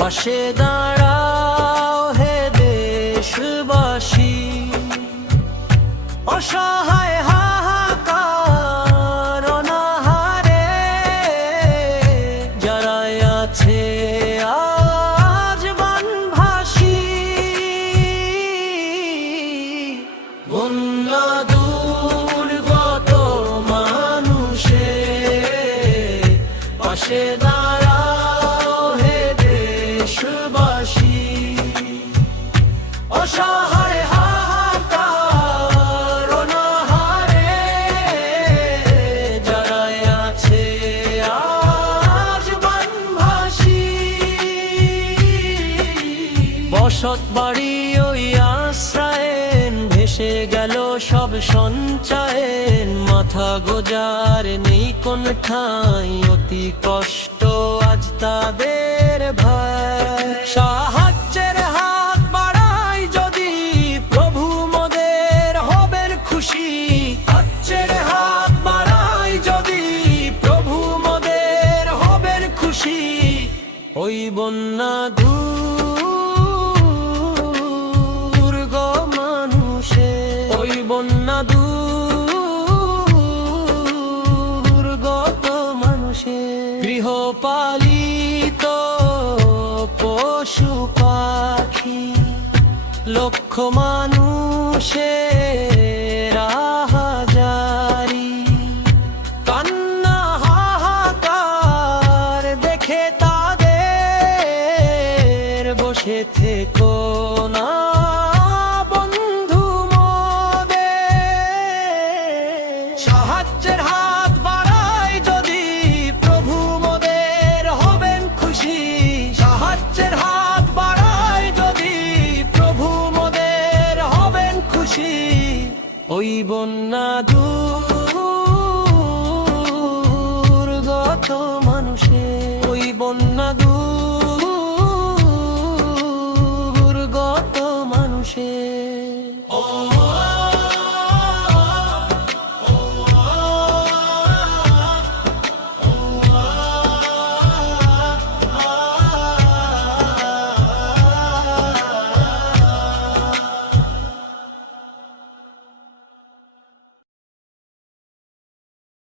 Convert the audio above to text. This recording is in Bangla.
পাশে দাঁড়াও হে দেশবাসী, অসহায় হাহাকার অনাহারে যারা আছে আজ বানভাসী। বন্যা দুর্গত মানুষের পাশে অসহায় হাহাকার অনাহারে যারা আছে আজ বানভাসী। বসত বাড়ি ওই আশ্রয়েন ভেসে গেল সব সঞ্চয়েন, মাথা গোজার নেই কোন ঠাঁই, অতি কষ্ট আজ তাদের ভাই। সাহায্যের হাত বাড়াই যদি প্রভু মোদের হবেন খুশি, সাহায্যের হাত বাড়াই যদি প্রভু মোদের হবেন খুশি। ওই বন্যা দুর্গ মানুষে, ওই বন্যা দুর্গত মানুষে গৃহপালিত পশু পাখি লক্ষ মানুষের আহাজারি, কান্না হাহাকার দেখে তাদের বসে থেকো